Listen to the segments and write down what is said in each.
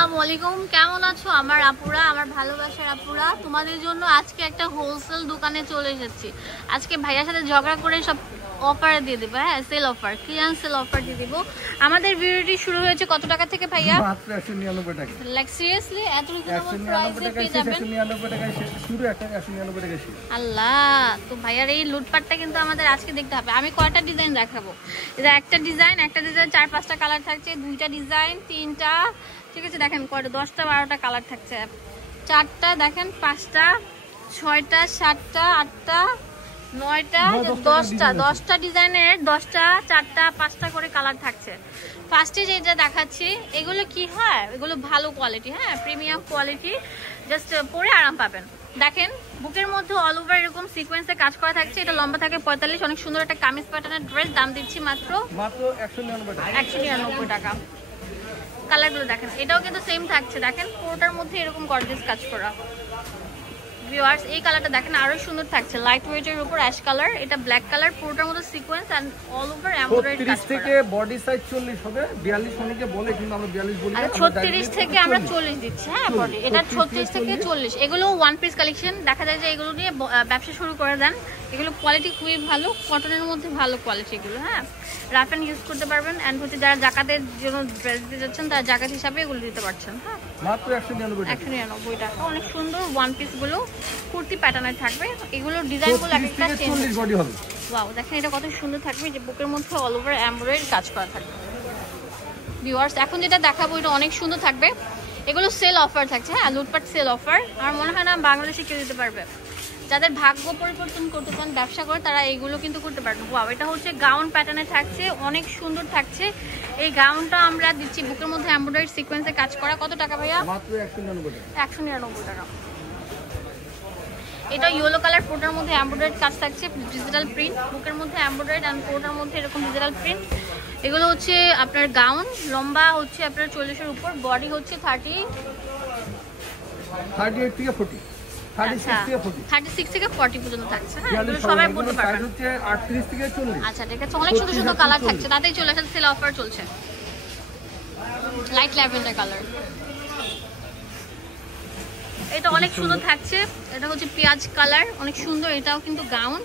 আসসালামু আলাইকুম, কেমন আছো আমার আপুরা, আমার ভালোবাসার আপুরা? তোমাদের জন্য আজকে একটা হোলসেল দোকানে চলে এসেছি। আজকে ভাইয়ার সাথে ঝগড়া করে সব অফার দিয়ে দেবো। হ্যাঁ, sale offer, clearance sale offer দিয়ে দেবো। আমাদের ভিডিওটি শুরু হয়েছে কত টাকা থেকে ভাইয়া? মাত্র 199 টাকা। লাইক সিরিয়াসলি এত রিজনেবল প্রাইসে পেয়ে যাবেন? 199 টাকায় শুরু, 199 টাকায় শুরু। আল্লাহ, তো ভাইয়ার এই লুটপাটটা কিন্তু আমাদের আজকে দেখতে হবে। আমি কয়টা ডিজাইন দেখাবো? এটা একটা ডিজাইন 4-5টা কালার থাকছে, 2টা ডিজাইন 3টা, ঠিক আছে? দেখেন কয়টা, 10টা 12টা কালার থাকছে, 4টা দেখেন, 5টা 6টা 7টা 8টা 9টা 10টা ডিজাইনের 10টা 4টা 5টা করে কালার থাকছে। ফার্স্টে যেটা দেখাচ্ছি এগুলো কি হয়, এগুলো ভালো কোয়ালিটি, হ্যাঁ প্রিমিয়াম কোয়ালিটি, জাস্ট পরে আরাম পাবেন। দেখেন বুকের মধ্যে অল ওভার এরকম সিকোয়েন্সে কাজ করা থাকছে। এটা লম্বা থাকে 45, অনেক সুন্দর একটা কামিজ প্যাটার্নের ড্রেস। দাম দিচ্ছি মাত্র 199 টাকা। 199 টাকা। কালারগুলো দেখেন, এটাও কিন্তু সেম থাকছে। দেখেন পুরোটার মধ্যে এরকম গর্জিয়াস কাজ করা। ভিউয়ার্স, এই কালারটা দেখেন আরো সুন্দর থাকছে, লাইট ওয়েটের উপর অ্যাশ কালার। এটা ব্ল্যাক কালার, পুরোটার মধ্যে sequence and all over embroidery কাজ 36 থেকে বডি সাইজ 40 হবে, 42 অনেকে বলে কিন্তু আমরা 42 বলি না। 36 থেকে আমরা 40 দিচ্ছি, হ্যাঁ বডি। এটা 36 থেকে 40। এগুলো ওয়ান পিস কালেকশন। দেখা যায় যে এগুলো নিয়ে ব্যবসা শুরু করে দেন। এগুলো কোয়ালিটি খুবই ভালো, কটনের মধ্যে ভালো কোয়ালিটি এগুলো, হ্যাঁ রাফ এন্ড ইউজ করতে পারবেন। এন্ড হচ্ছে যারা জাকাতের জন্য ড্রেস দিতে যাচ্ছেন তারা জাকাত হিসাবে এগুলো দিতে পারছেন। হ্যাঁ, মাত্র 199 টাকা। 199 টাকা। অনেক সুন্দর ওয়ান পিস গুলো কুর্তি প্যাটার্নের থাকবে। এগুলো ডিজাইনগুলো একটা চেঞ্জ বডি হবে। ওয়াও, দেখেন এটা কত সুন্দর থাকবে, যে বুকের মধ্যে অল ওভার এমব্রয়ডারি কাজ করা থাকবে। ভিউয়ার্স, এখন যেটা দেখাবো এটা অনেক সুন্দর থাকবে। এগুলো সেল অফার থাকছে, হ্যাঁ লুটপাট সেল অফার। আমার মনে হয় না বাংলাদেশে কেউ দিতে পারবে। যাদের ভাগ্য পরিবর্তন করতে চান ব্যবসা করে তারা এইগুলো কিন্তু করতে পারবেন। ওয়াও, এটা হচ্ছে গাউন প্যাটার্নে থাকছে, অনেক সুন্দর থাকছে। এই গাউনটা আমরা দিচ্ছি বুকের মধ্যে এমব্রয়ডারি সিকোয়েন্সে কাজ করা। কত টাকা ভাইয়া? মাত্র 199 টাকা। 199 টাকা। এটা ইয়েলো কালার, পুরোটার মধ্যে এমব্রয়ডারি কাজ থাকছে, ডিজিটাল প্রিন্ট, বুকের মধ্যে এমব্রয়ডারি আর পুরোটার মধ্যে এরকম ডিজিটাল প্রিন্ট। এগুলো হচ্ছে আপনার গাউন, লম্বা হচ্ছে আপনার 40 এর উপর, বডি হচ্ছে 38 থেকে 40, 36 থেকে 40 পর্যন্ত থাকছে। হ্যাঁ, এগুলো সবাই পড়তে পারবে। সাইজ হচ্ছে 38 থেকে 40। আচ্ছা ঠিক আছে, অনেক সুন্দর সুন্দর কালার থাকছে। তাতেই চলে আসেন, সেল অফার চলছে। লাইট ল্যাভেন্ডার কালার, এটা অনেক সুন্দর থাকছে। এটা হচ্ছে পেঁয়াজ কালার, অনেক সুন্দর। এটাও কিন্তু গাউন।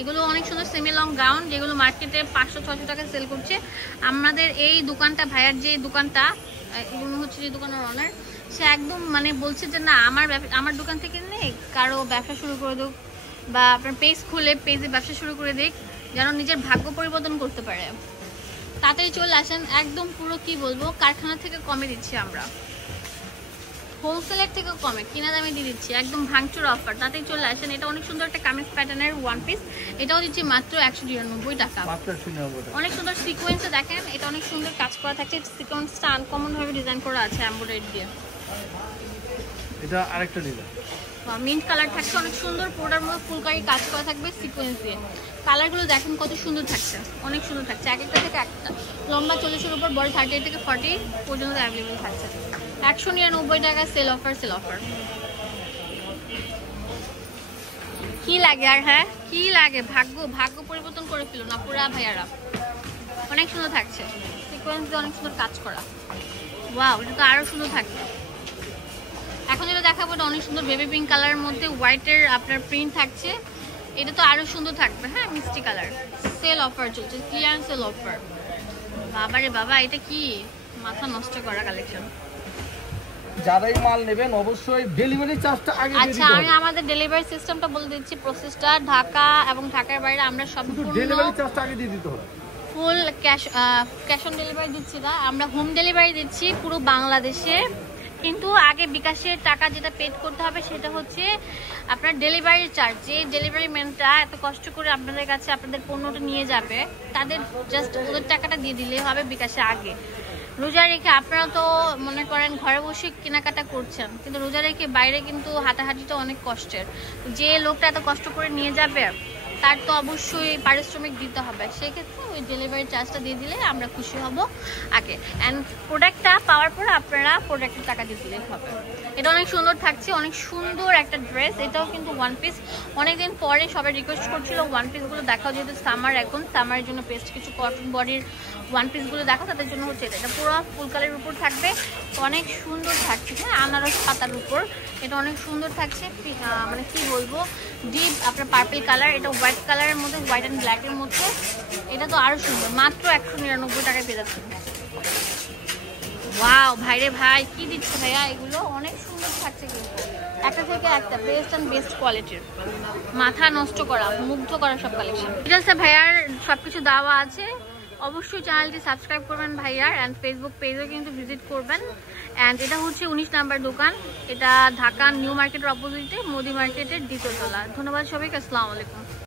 এগুলো অনেক সুন্দর সেমি লং গাউন, যেগুলো মার্কেটে 500-600 টাকা সেল করছে। আমাদের এই দোকানটা, ভাইয়ার যে দোকানটা, এগুলো হচ্ছে যে দোকানের অনার, সে একদম মানে বলছে যে না আমার দোকান থেকে নেই, কারো ব্যবসা শুরু করে দিক বা আপনার পেজ খুলে পেজে ব্যবসা শুরু করে দিক, যেন নিজের ভাগ্য পরিবর্তন করতে পারে। তাতেই চলে আসেন, একদম পুরো কি বলবো, কারখানা থেকে কমে দিচ্ছি আমরা, হোলসেলের থেকে কমে কিনা দামে দিয়ে দিচ্ছি, একদম ভাঙচুর অফার। তাতেই চলে আসেন। এটা অনেক সুন্দর একটা কামিজ প্যাটার্নের ওয়ান পিস, এটাও দিচ্ছি মাত্র 199 টাকা। অনেক সুন্দর সিকোয়েন্সে দেখেন, এটা অনেক সুন্দর কাজ করা থাকে। সিকোয়েন্সটা আনকমন ভাবে ডিজাইন করা আছে এমব্রয়ডারি দিয়ে। এটা আরেকটা ডিজাইন, মিন্ট কালার থাকছে, অনেক সুন্দর। পুরোটার মধ্যে ফুলকারি কাজ করা থাকবে সিকোয়েন্স দিয়ে। কালারগুলো দেখেন কত সুন্দর থাকছে, অনেক সুন্দর থাকছে। এক একটা থেকে একটা, লম্বা 40 এর উপর, বড় 38 থেকে 40 পর্যন্ত অ্যাভেলেবেল থাকছে। 199 টাকা সেল অফার, সেল অফার। কি লাগে আর, হ্যাঁ কি লাগে, ভাগ্য পরিবর্তন করে ফেলো না পুরা ভাইয়ারা। অনেক সুন্দর থাকছে, সিকোয়েন্স দিয়ে অনেক সুন্দর কাজ করা। ওয়াও, এটা তো আরো সুন্দর থাকবে। এখন যেটা দেখাবো এটা অনেক সুন্দর বেবি পিঙ্ক কালারের মধ্যে হোয়াইটের আপনার প্রিন্ট থাকছে। এটা তো আরো সুন্দর থাকবে, হ্যাঁ মিষ্টি কালার। সেল অফার চলছে, ক্লিয়ারেন্স সেল অফার। বাবারে বাবা, এটা কি মাথা নষ্ট করা কালেকশন। যারাই মাল নেবেন অবশ্যই ডেলিভারি চার্জটা আগে দিয়ে দিতে হবে। আচ্ছা, আমি আমাদের ডেলিভারি সিস্টেমটা বলে দিচ্ছি, প্রসেসটা। ঢাকা এবং ঢাকার বাইরে আমরা সম্পূর্ণ ডেলিভারি চার্জটা আগে দিয়ে দিতে হবে। ফুল ক্যাশ অন ডেলিভারি দিচ্ছি না, আমরা হোম ডেলিভারি দিচ্ছি পুরো বাংলাদেশে। কিন্তু আগে বিকাশের টাকা যেটা পেড করতে হবে সেটা হচ্ছে আপনার ডেলিভারি চার্জ। যে ডেলিভারি ম্যানটা এত কষ্ট করে আপনাদের কাছে আপনাদের পণ্যটা নিয়ে যাবে, তাদের জাস্ট ওদের টাকাটা দিয়ে দিলেই হবে বিকাশে আগে। রোজা রেখে আপনারা তো মনে করেন ঘরে বসে কেনাকাটা করছেন, কিন্তু রোজা রেখে বাইরে কিন্তু হাঁটাহাঁটিটা অনেক কষ্টের। যে লোকটা এত কষ্ট করে নিয়ে যাবে তার তো অবশ্যই পারিশ্রমিক দিতে হবে। সেক্ষেত্রে ওই ডেলিভারি চার্জটা দিয়ে দিলে আমরা খুশি হব আগে। অ্যান্ড প্রোডাক্টটা পাওয়ার পর আপনারা আপনারা প্রোডাক্টের টাকা দিয়ে দিলেই হবে। এটা অনেক সুন্দর থাকছে, অনেক সুন্দর একটা ড্রেস। এটাও কিন্তু ওয়ান পিস। অনেকদিন পরে সবাই রিকোয়েস্ট করছিল ওয়ান পিসগুলো দেখাও, যেহেতু সামার, এখন সামারের জন্য বেস্ট কিছু কটন বডির ওয়ান পিসগুলো দেখো, তাদের জন্য হচ্ছে এটা পুরো ফুল কালারের উপর থাকবে, অনেক সুন্দর থাকছে। হ্যাঁ, আনারস পাতার উপর এটা অনেক সুন্দর থাকছে। মানে কি বলবো, ডিপ আপনার পার্পল কালার, এটা হোয়াইট কালারের মধ্যে, হোয়াইট অ্যান্ড ব্ল্যাকের মধ্যে। এটা তো আরো সুন্দর, মাত্র 199 টাকায় পেয়ে যাচ্ছে। ওয়াও ভাইরে ভাই, কি দিচ্ছে ভাইয়া, এগুলো অনেক সুন্দর থাকছে কিন্তু একটা থেকে একটা বেস্ট অ্যান্ড বেস্ট কোয়ালিটির, মাথা নষ্ট করা, মুগ্ধ করা সব কালেকশন। ডিটেলসে ভাইয়ার সবকিছু দেওয়া আছে। অবশ্যই চ্যানেলটি সাবস্ক্রাইব করবেন ভাইয়ার, অ্যান্ড ফেসবুক পেজও কিন্তু ভিজিট করবেন। অ্যান্ড এটা হচ্ছে 19 নাম্বার দোকান, এটা ঢাকা নিউ মার্কেটের অপোজিটে মোদি মার্কেটের দ্বিতীয় তলা। ধন্যবাদ সবাইকে, আসসালামু আলাইকুম।